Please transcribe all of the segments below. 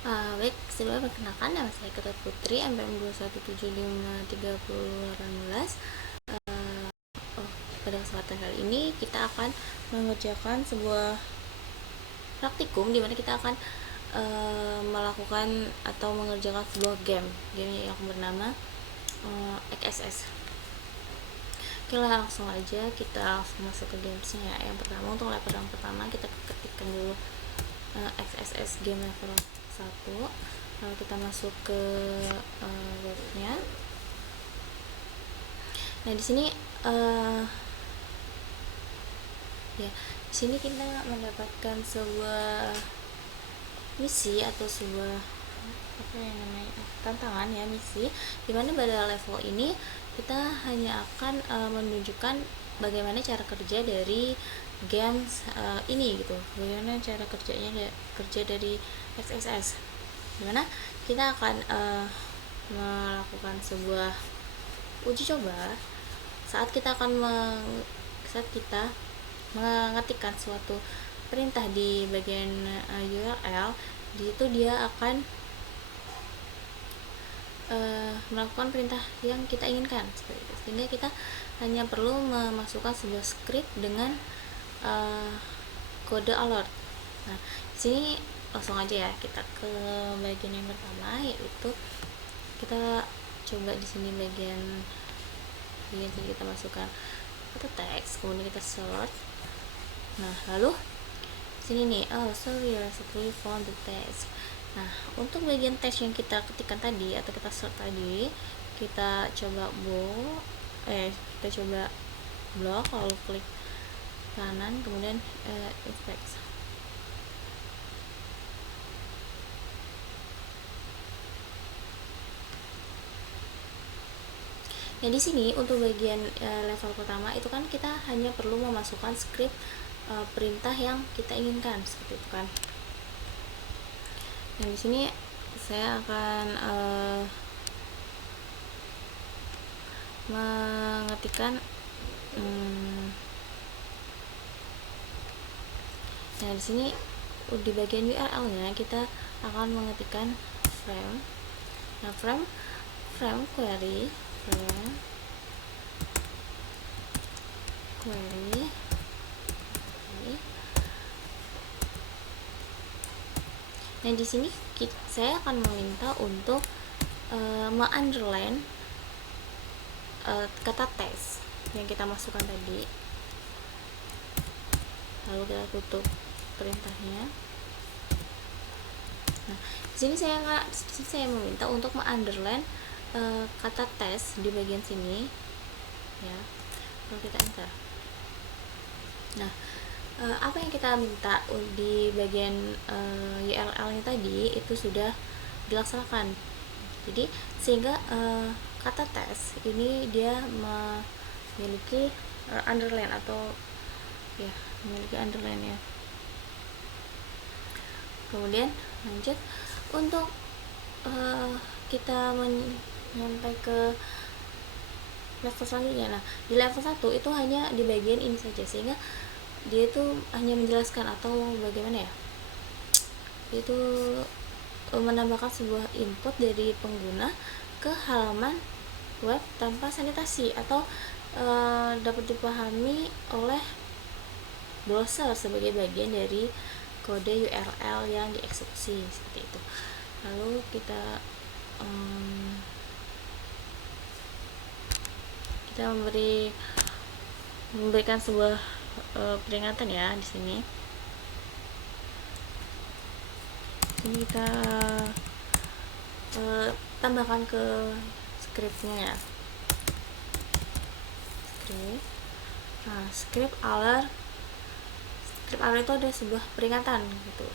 Baik, sebelumnya perkenalkan, nama saya Ketut Putri, MPM 2175318. Pada kesempatan kali ini kita akan mengerjakan sebuah praktikum di mana kita akan melakukan atau mengerjakan sebuah game yang bernama XSS. Oke lah, langsung aja kita langsung masuk ke gamesnya ya. Yang pertama, untuk level yang pertama kita ketikkan dulu XSS game level 1. Lalu kita masuk ke webnya. Nah, di sini ya, di sini kita mendapatkan sebuah misi atau sebuah tantangan ya, misi dimana pada level ini kita hanya akan menunjukkan bagaimana cara kerja dari games ini gitu, bagaimana cara kerja dari XSS, dimana kita akan melakukan sebuah uji coba saat kita mengetikkan suatu perintah di bagian URL. Itu dia akan melakukan perintah yang kita inginkan seperti itu, sehingga kita hanya perlu memasukkan sebuah script dengan kode alert. Nah, sini langsung aja ya kita ke bagian yang pertama, yaitu kita coba di sini bagian sini kita masukkan atau teks, kemudian kita search. Nah, lalu sini nih, sorry, recently found the text. Nah, untuk bagian teks yang kita ketikkan tadi atau kita search tadi, kita coba blok, lalu klik kanan, kemudian inspect. Nah, di sini untuk bagian level pertama itu kan kita hanya perlu memasukkan script perintah yang kita inginkan seperti itu kan. Nah, di sini saya akan mengetikkan nah, di sini di bagian URL-nya kita akan mengetikkan frame. Nah, frame query Nah, di sini saya akan meminta untuk me-underline kata teks yang kita masukkan tadi. Lalu kita tutup perintahnya. Nah, di sini saya meminta untuk me-underline kata tes di bagian sini ya. Lalu kita enter. Nah, apa yang kita minta di bagian URL-nya tadi itu sudah dilaksanakan. Jadi sehingga kata tes ini dia memiliki underline atau ya, memiliki underline ya. Kemudian lanjut untuk kita sampai ke level selanjutnya. Nah, di level 1 itu hanya di bagian ini saja, sehingga dia itu hanya menjelaskan atau bagaimana ya, itu menambahkan sebuah input dari pengguna ke halaman web tanpa sanitasi atau dapat dipahami oleh browser sebagai bagian dari kode URL yang dieksekusi seperti itu. Lalu kita memberikan sebuah peringatan ya di sini. Ini kita tambahkan ke scriptnya ya. Script alert itu ada sebuah peringatan gitu.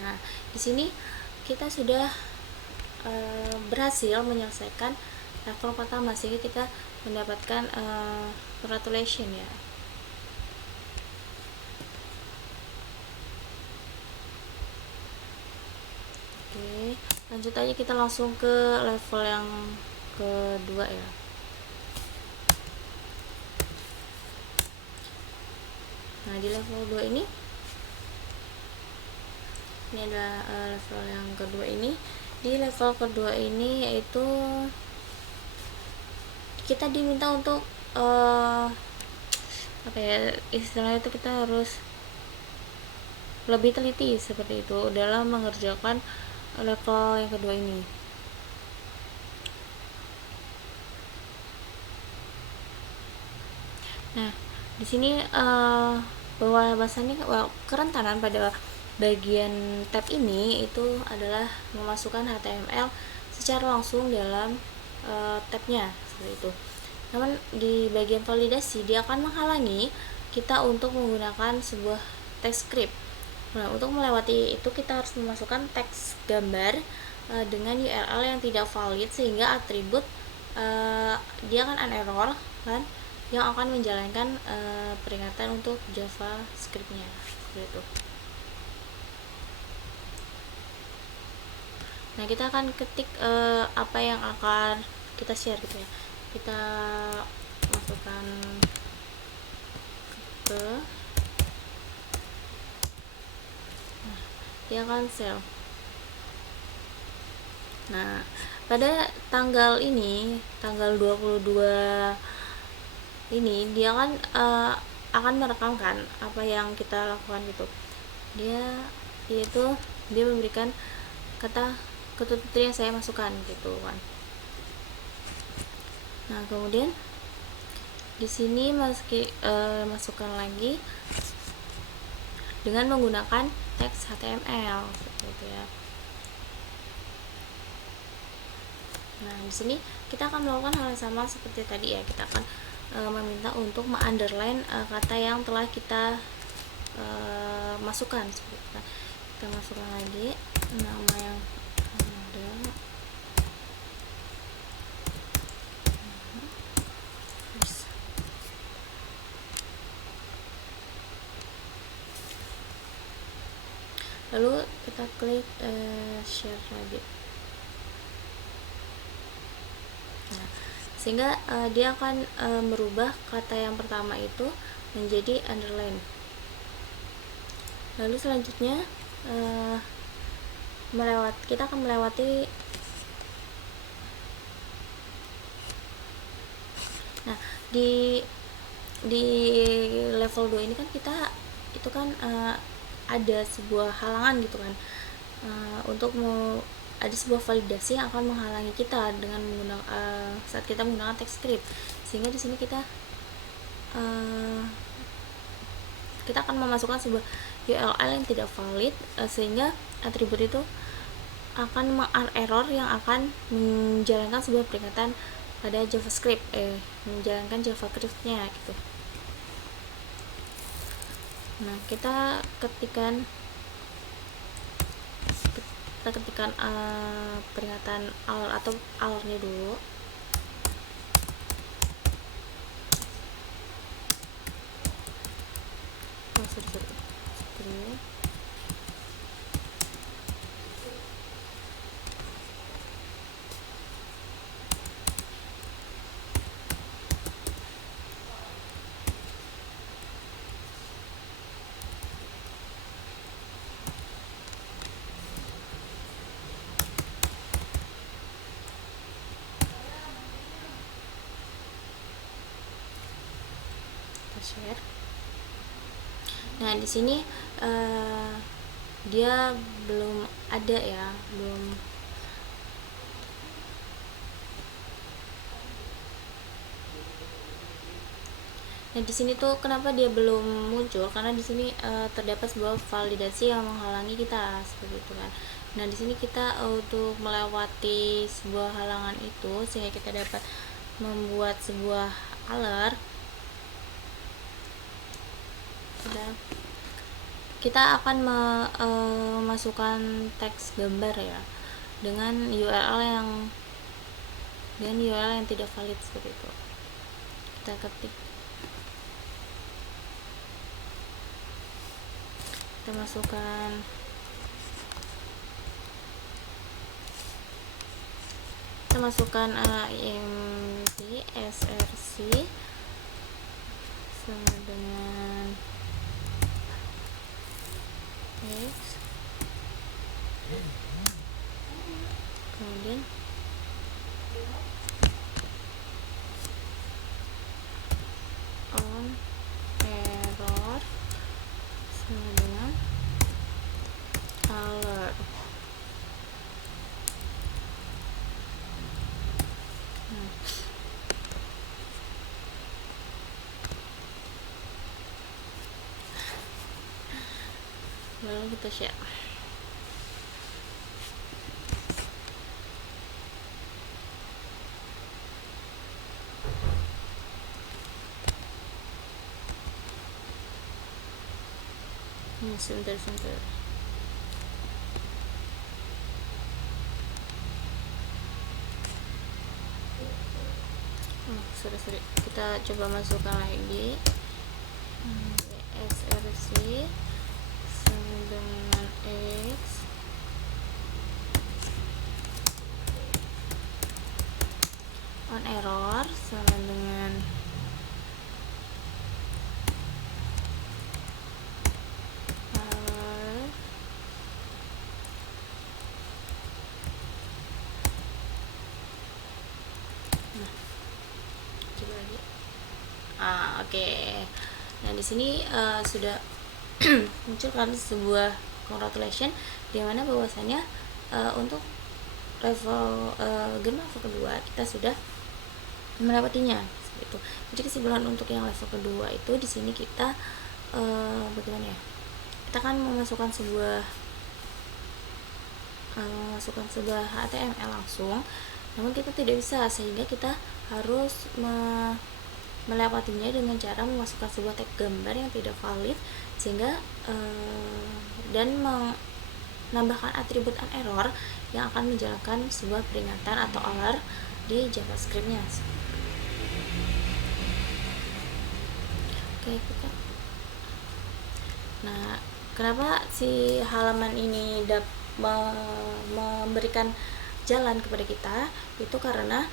Nah, di sini kita sudah berhasil menyelesaikan level pertama, sehingga kita mendapatkan congratulation ya. Oke, lanjut aja kita langsung ke level yang kedua ya. Nah, di level 2 ini ini adalah level yang kedua ini. Di level kedua ini yaitu kita diminta untuk apa ya istilahnya itu, kita harus lebih teliti seperti itu dalam mengerjakan level yang kedua ini. Nah, di sini bahwa bahasanya kerentanan pada bagian tab ini itu adalah memasukkan HTML secara langsung dalam tabnya seperti itu. Namun di bagian validasi dia akan menghalangi kita untuk menggunakan sebuah teks script. Nah, untuk melewati itu kita harus memasukkan teks gambar dengan URL yang tidak valid, sehingga atribut dia akan unerror kan, yang akan menjalankan peringatan untuk JavaScript-nya seperti itu. Nah, kita akan ketik apa yang akan kita share gitu ya. Kita masukkan ke dia akan save. Nah, pada tanggal ini, tanggal 22 ini dia akan merekamkan apa yang kita lakukan gitu. Dia memberikan kata ketutur yang saya masukkan gitu kan. Nah, kemudian di sini masukkan lagi dengan menggunakan teks HTML seperti itu ya. Nah, di sini kita akan melakukan hal yang sama seperti tadi ya. Kita akan meminta untuk mengunderline kata yang telah kita masukkan seperti itu. Kita masukkan lagi nama yang ada. Lalu kita klik share lagi. Nah, sehingga dia akan merubah kata yang pertama itu menjadi underline. Lalu selanjutnya kita akan melewati. Nah, di level 2 ini kan kita itu kan ada sebuah halangan gitu kan, ada sebuah validasi yang akan menghalangi kita dengan menggunakan saat kita menggunakan teks script, sehingga di sini kita akan memasukkan sebuah URL yang tidak valid, sehingga atribut itu akan error yang akan menjalankan sebuah peringatan pada JavaScript, menjalankan JavaScript-nya gitu. Nah, kita ketikkan peringatan alert atau alertnya dulu. Share. Nah, di sini dia belum ada ya, belum. Nah, di sini tuh kenapa dia belum muncul? Karena di sini terdapat sebuah validasi yang menghalangi kita seperti itu kan. Nah, di sini kita untuk melewati sebuah halangan itu sehingga kita dapat membuat sebuah alert, kita akan memasukkan teks gambar ya dengan URL yang tidak valid seperti itu. Kita ketik, kita masukkan IMP src sama dengan kemudian on error sama dengan alert. Lalu kita share. Sebentar. Sorry, kita coba masukkan lagi src sama dengan x on error sama dengan oke. Nah, di sini sudah muncul kan sebuah congratulation di mana bahwasannya untuk level game level kedua kita sudah mendapatinya seperti itu. Jadi kesimpulan untuk yang level kedua itu di sini kita bagaimana ya? Kita kan memasukkan sebuah HTML langsung, namun kita tidak bisa, sehingga kita harus melewatinya dengan cara memasukkan sebuah tag gambar yang tidak valid, sehingga dan menambahkan atribut on error yang akan menjalankan sebuah peringatan atau alert di JavaScript-nya. Oke, kita. Nah, kenapa si halaman ini memberikan jalan kepada kita? Itu karena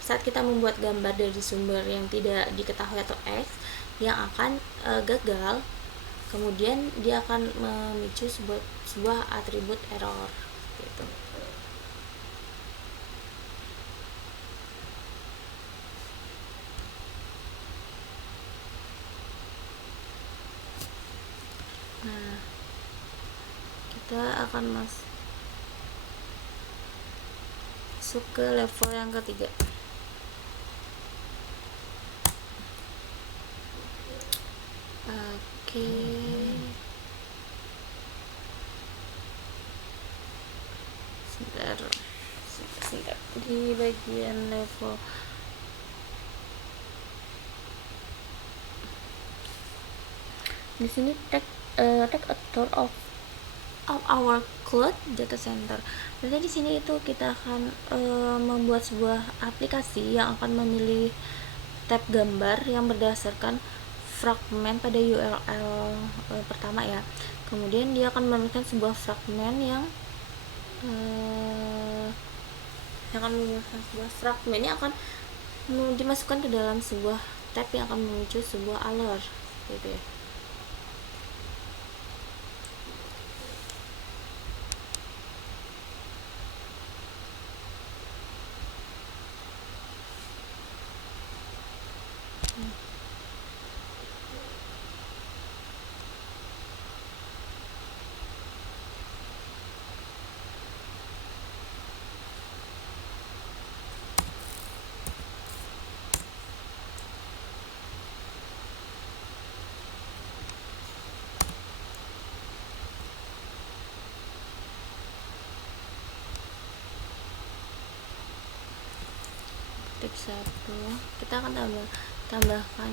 saat kita membuat gambar dari sumber yang tidak diketahui atau X yang akan gagal, kemudian dia akan memicu sebuah atribut error gitu. Nah, kita akan masuk ke level yang ketiga. Oke. Sebentar. Di bagian level di sini tag author of our cloud data center. Berarti di sini itu kita akan membuat sebuah aplikasi yang akan memilih tab gambar yang berdasarkan fragmen pada URL pertama ya. Kemudian dia akan memberikan sebuah fragmen yang akan dimasukkan ke dalam sebuah tab yang akan memicu sebuah alert gitu ya. Tip 1 kita akan tambahkan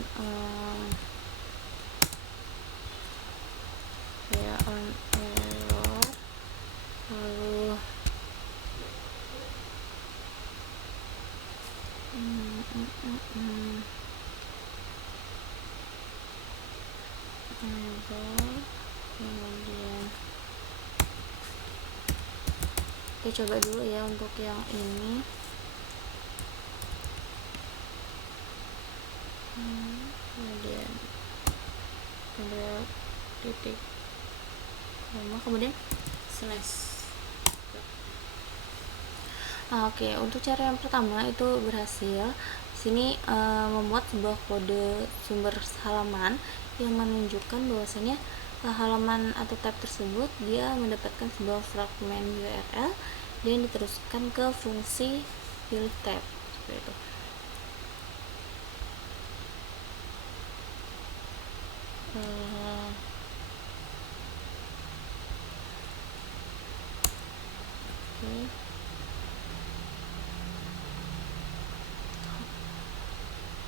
ya on error, lalu kemudian kita coba dulu ya untuk yang ini. Kemudian ada titik koma, kemudian slash. Oke, untuk cara yang pertama itu berhasil. Di sini membuat sebuah kode sumber halaman yang menunjukkan bahwasanya halaman atau tab tersebut dia mendapatkan sebuah fragmen URL dan diteruskan ke fungsi pilih tab seperti itu. Oke.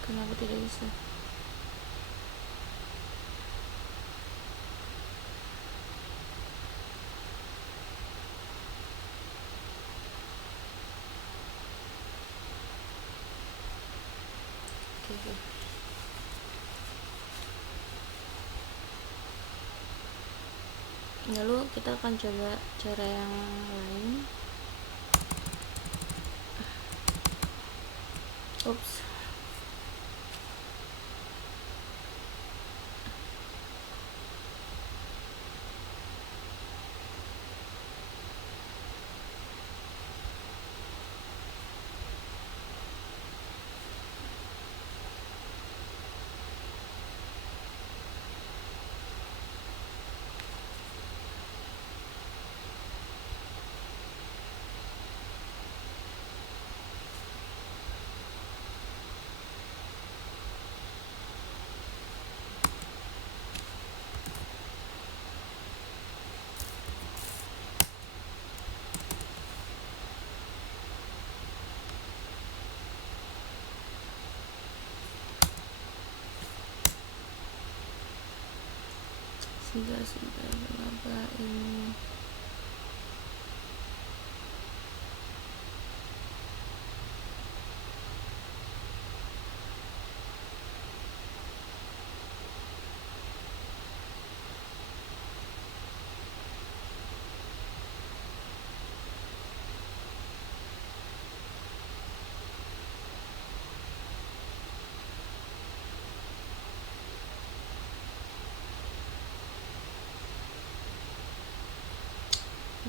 Kenapa tidak bisa? Oke. Lalu kita akan coba cara yang lain. Ups. Sebentar, kenapa ini?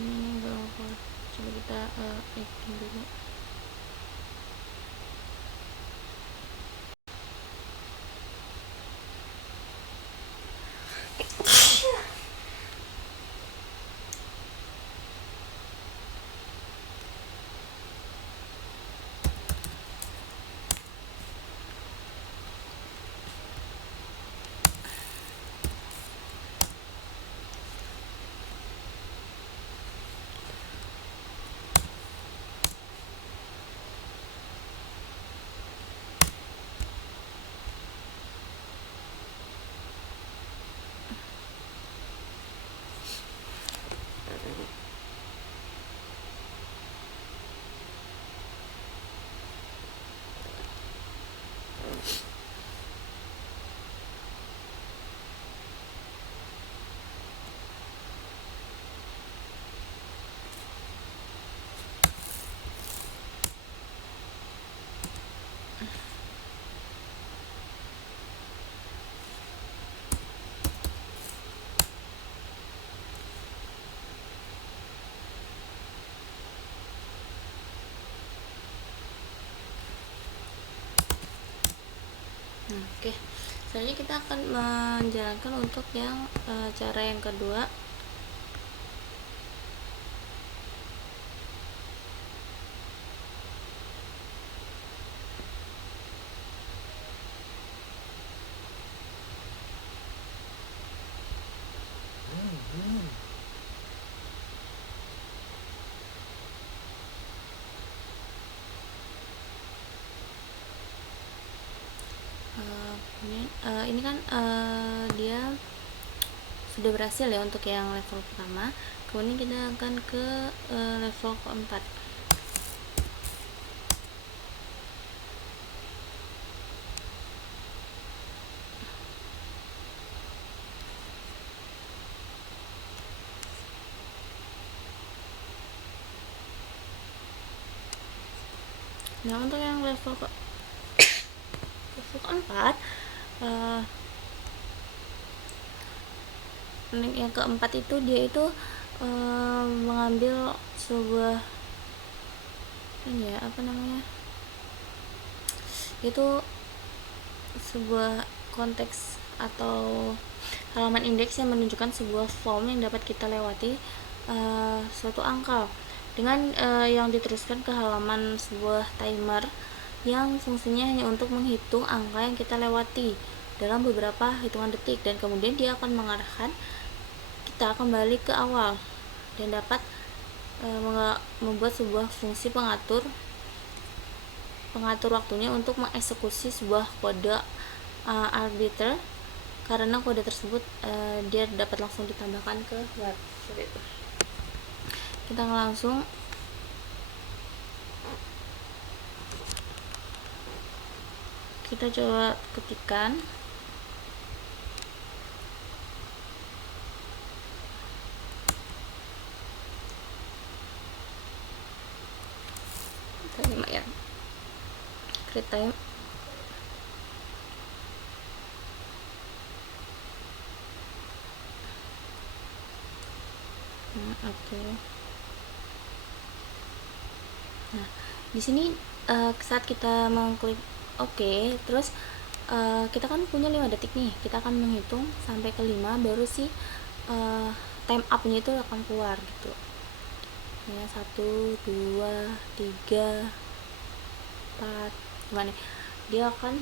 Ini berapa? Coba kita acting dulu. Oke, selanjutnya kita akan menjalankan untuk yang cara yang kedua. Ini kan dia sudah berhasil ya untuk yang level pertama. Kemudian kita akan ke level keempat. Nah, untuk yang level keempat, yang keempat itu dia itu mengambil sebuah ini ya, apa namanya, itu sebuah konteks atau halaman indeks yang menunjukkan sebuah form yang dapat kita lewati suatu angka dengan yang diteruskan ke halaman sebuah timer yang fungsinya hanya untuk menghitung angka yang kita lewati dalam beberapa hitungan detik, dan kemudian dia akan mengarahkan kita kembali ke awal dan dapat membuat sebuah fungsi pengatur waktunya untuk mengeksekusi sebuah kode arbiter, karena kode tersebut dia dapat langsung ditambahkan ke web. Seperti itu. Kita langsung kita coba ketikkan ya, create time. Oke. Nah, di sini saat kita mengklik oke, terus kita kan punya 5 detik nih, kita akan menghitung sampai ke 5, baru si time up nya itu akan keluar gitu ya. 1, 2, 3, 4, gimana dia akan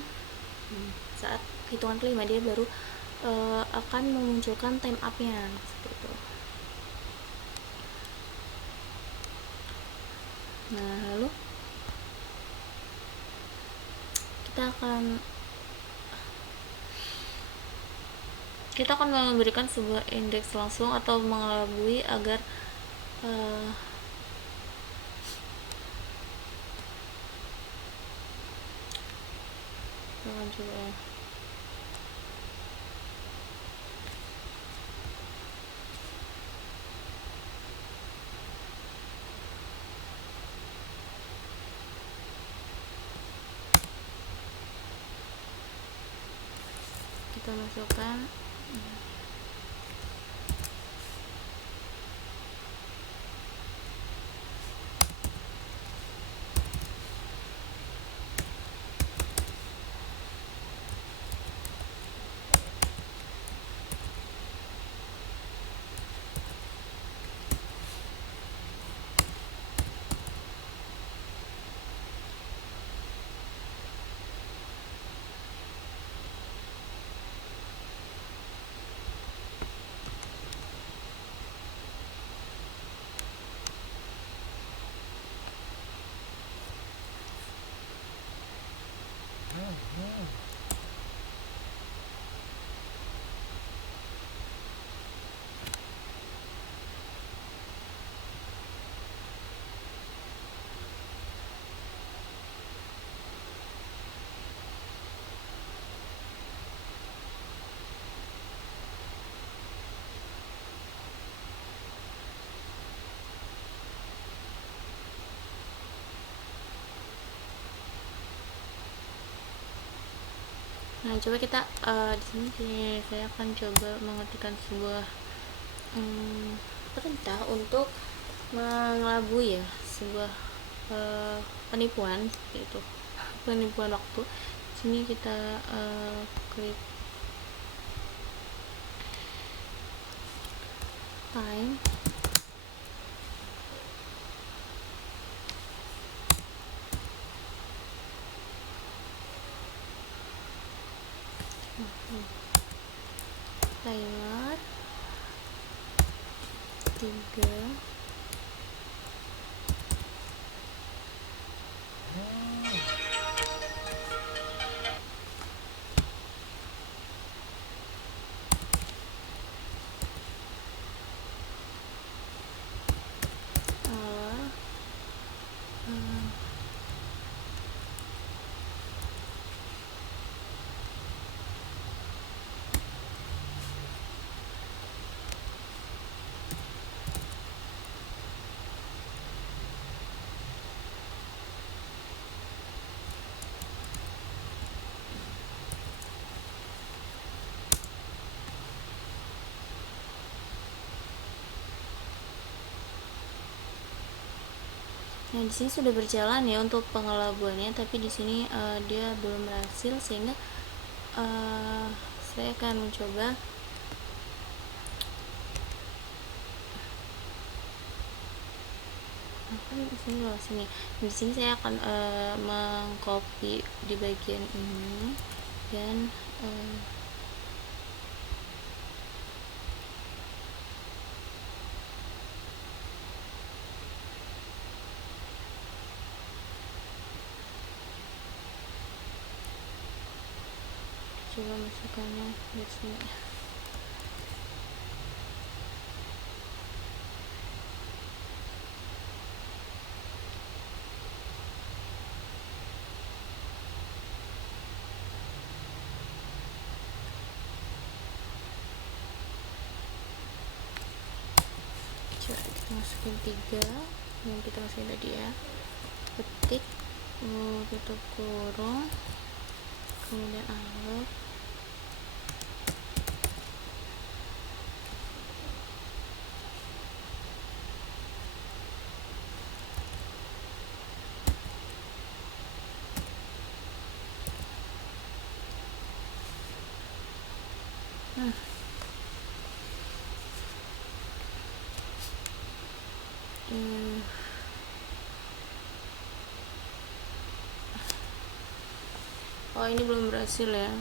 saat hitungan kelima dia baru akan memunculkan time up nya seperti itu. Nah, lalu kita akan memberikan sebuah indeks langsung atau mengelabui agar coba kita masukkan Nah, coba kita di sini saya akan coba mengetikkan sebuah perintah untuk mengelabui ya sebuah penipuan seperti itu, penipuan waktu. Sini kita klik time. Timer 3 Nah, di sini sudah berjalan ya untuk pengelabuannya, tapi di sini dia belum berhasil, sehingga saya akan mencoba di sini saya akan mengcopy di bagian ini dan coba masukkannya di sini. Coba kita masukin 3 yang kita masukin tadi ya, ketik, tutup kurung, kemudian alert. Oh, ini belum berhasil ya.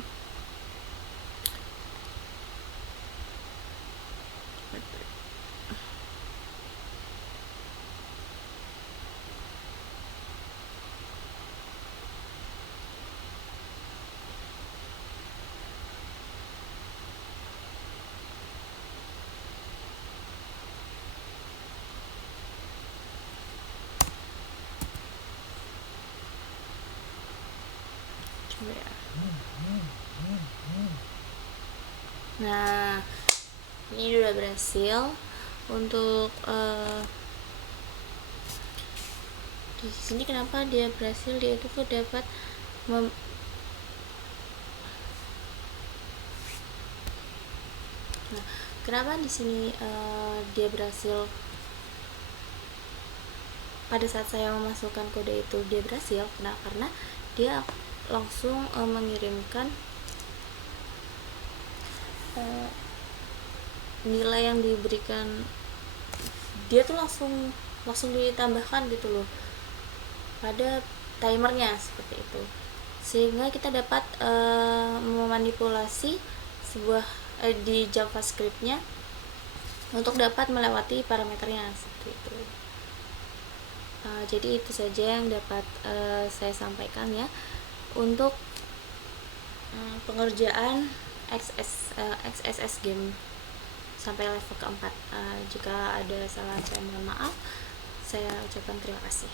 Coba ya. Nah, ini udah berhasil. Untuk di sini kenapa dia berhasil, dia itu tuh dapat nah, kenapa di sini dia berhasil pada saat saya memasukkan kode itu dia berhasil. Nah, karena dia langsung mengirimkan nilai yang diberikan, dia tuh langsung ditambahkan gitu loh pada timernya, seperti itu, sehingga kita dapat memanipulasi sebuah di JavaScript-nya untuk dapat melewati parameternya, seperti itu. Jadi itu saja yang dapat saya sampaikan ya untuk pengerjaan XSS game sampai level keempat. Jika ada salah, saya mohon maaf. Saya ucapkan terima kasih.